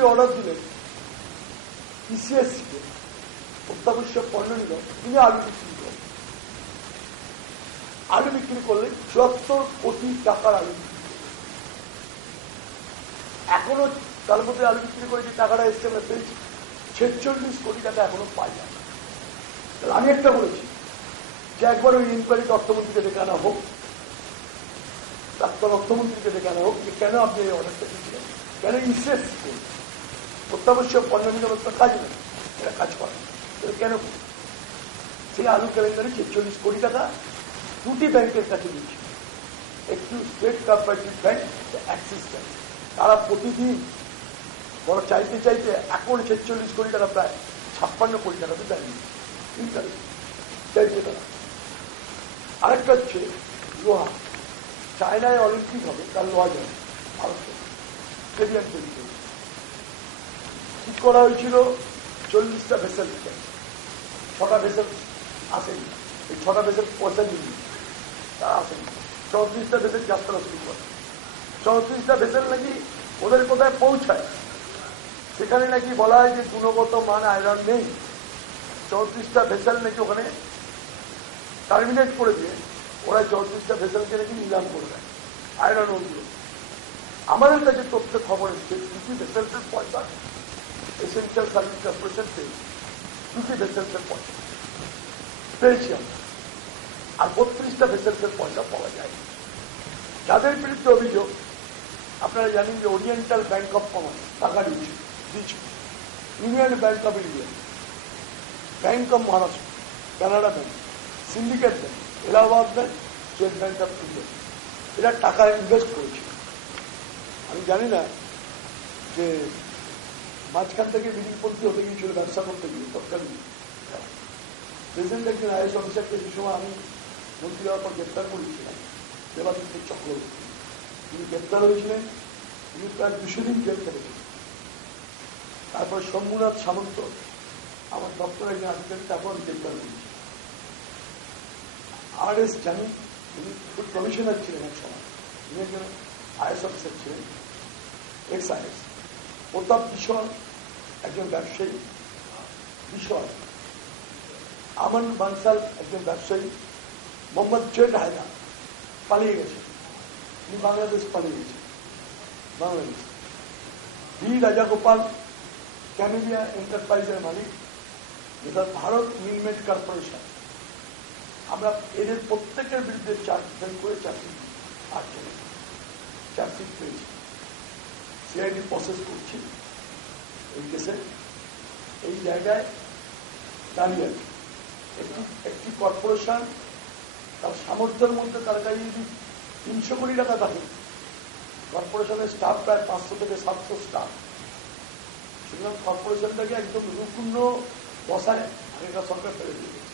মুখ্যমন্ত্রী অর্ডার দিলেন ইসিএসসি কে অত্যাবশ্যক পণ্য নিল, তিনি আলু বিক্রি করেন। আলু বিক্রি করলে ৭৪ কোটি টাকার আলু বিক্রি করলেন। এখনো তার মধ্যে আলু বিক্রি করে যে টাকাটা এসছে আমরা পেয়েছি ৪৬ কোটি টাকা এখনো পাই না। আমি একটা বলেছি যে একবার ওই ইনকোয়ারিতে অর্থমন্ত্রীকে ডেকে আনা হোক, প্রাক্তন অর্থমন্ত্রীকে ডেকে আনা হোক যে কেন আপনি এই অর্ডারটা দিয়েছিলেন, কেন ইসিএসসি অত্যাবশ্যক পণ্য নিরাপত্তা কাজ নেই, এটা কাজ করে কেন? সেই আলু কেলেঙ্কারি ৪৬ কোটি টাকা দুটি ব্যাংকের কাছে দিয়েছে, একটু state cooperative bank, Axis bank. তারা প্রতিদিন বড় চাইতে চাইতে এখন ৪৬ কোটি টাকা প্রায় ৫৬ কোটি টাকাতে দেয়নি চাইছে তারা। আরেকটা হচ্ছে লোহা। চায়নায় অলিম্পিক হবে, তার লোহা যায় ভারতে স্টেডিয়াম তৈরি করে ঠিক করা হয়েছিল ৪০টা ভেসেল, ৬টা ভেসেল আসেনি, এই ৬টা ভেসেল পয়সা নিয়ে তারা আসেনি। ৩৪টা ভেসেল যাত্রা শুরু করে। ৩৪টা ভেসেল নাকি ওদের কোথায় পৌঁছায়, সেখানে নাকি বলা হয় যে গুণগত মান আয়রন নেই। ৩৪টা ভেসেল নাকি ওখানে টার্মিনেট করে দিয়ে ওরা ৩৪টা ভেসেলকে নাকি নিলাম করে দেয় আয়রন ওগুলো। আমাদের কাছে তথ্য খবর এসছে দুটি ভেসেলসের পয়সা এসেন্সিয়াল সার্ভিস কর্পোরেশন পেয়েছে, দুটি ভেসেলসের পয়সা পেয়েছি আমরা, আর ৩২টা ভেসেলসের পয়সা পাওয়া যায়। যাদের বিরুদ্ধে অভিযোগ আপনারা জানেন যে ওরিয়েন্টাল ব্যাংক অফ কমার্স টাকা দিয়েছে, union bank of India, bank of Maharashtra, Canada bank, syndicate bank, Allahabad bank, state bank of India, এরা টাকা ইনভেস্ট করেছে। আমি জানি না যে মাঝখান থেকে বিধিপন্থী হতে গিয়েছিল ব্যবসা করতে গিয়ে তৎকালীন প্রেসিডেন্ট একজন আইএস অফিসারকে যে সময় আমি মন্ত্রী হওয়ার পর গ্রেপ্তার করেছিলাম, দেবাদিত্য চক্রবর্তী, তিনি গ্রেপ্তার হয়েছিলেন, তিনি প্রায় ২০০ দিন জেল খেটেছিলেন। তারপর শম্ভুনাথ সামন্ত আমার দপ্তরে একজন আধিকারিক, তারপর আমি গ্রেপ্তার করেছি। আর.এস. জানি তিনি ফুড কমিশনার ছিলেন এক সময়, তিনি একজন আইএস অফিসার ছিলেন, এক্স আইএস। প্রতাপ বিশল একজন ব্যবসায়ী, বিশল। আমান বানসাল একজন ব্যবসায়ী। মোহাম্মদ জৈদ হায়দার পালিয়ে গেছে, তিনি বাংলাদেশ পালিয়ে গেছে, বাংলাদেশ। বি রাজাগোপাল ক্যামেলিয়া এন্টারপ্রাইজের মালিক, যেটা ভারত মিলমেট কর্পোরেশন। আমরা এদের প্রত্যেকের বিরুদ্ধে চার্জশিট করে চার্জশিট পেয়েছি, সিআইডি প্রসেস করছি এই কেসে। এই জায়গায় দাঁড়িয়ে একটি কর্পোরেশন তার সামর্থ্যের মধ্যে তার কাছে যদি ৩০০ কোটি টাকা থাকে, কর্পোরেশনের স্টাফ প্রায় ৫০০ থেকে ৭০০ স্টাফ, সুতরাং কর্পোরেশনটাকে একদম রুকুন্ন বসায় আগেকার সরকার ফেলে দিয়ে গেছে।